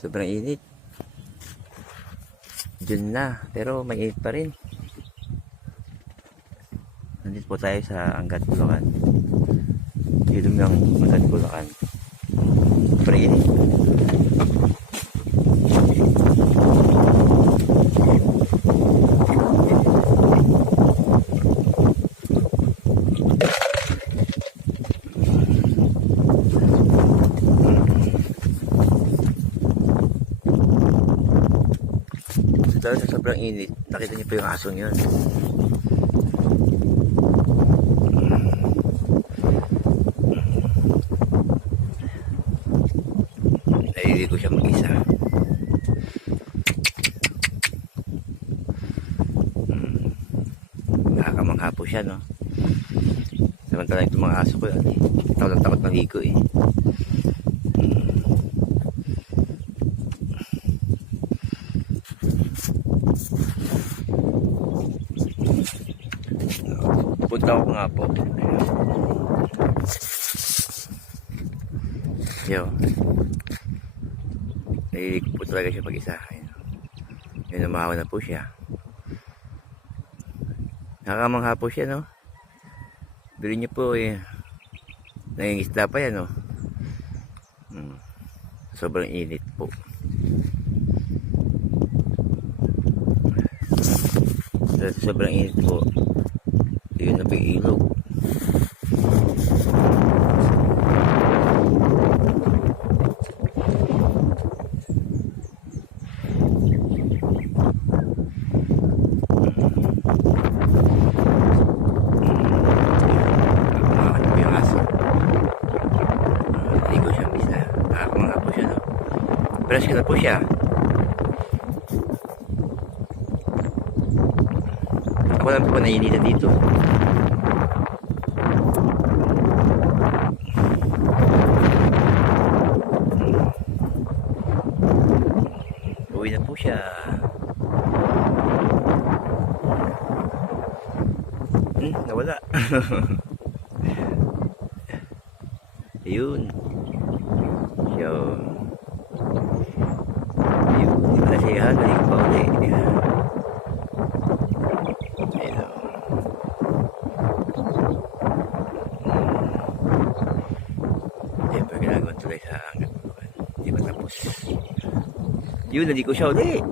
Sobrang init. June na, pero may init pa rin. Nandito po tayo sa Angat, Bulacan. Ilog ng Angat, Bulacan. Sobrang init. Dahil sa sobrang init, nakita niyo po yung asong yun. Naliligo siya mag-isa. Nakakamangha po siya, no? Samantala itong mga aso ko yan, eh. Takot na takot maligo, eh. Punta ko nga po. Yo. Naliligo po talaga siya pag-isa. Yun, namahaw na po siya. Nakakamangha po siya, no? Bili niyo po, eh. Nangingisda pa yan, no? Sobrang init po. Sobrang init po. Yun na po yung ilog. Fresh na po siya. Ako lang po nainita dito. Uwi na po siya. Nawala. Ayun. So, hindi pa nasiyahan, naligo pa ulit. Ayun. Siyempre ginagawa tuloy sa Angat, Bulacan. Hindi pa tapos. Yun, naligo siya ulit.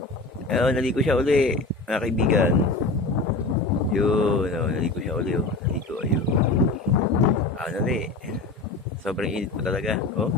Ayun, naligo siya ulit, mga kaibigan. Yun, naligo siya ulit. Naligo, ayun. Ano ulit. Sobrang init po talaga. Oh.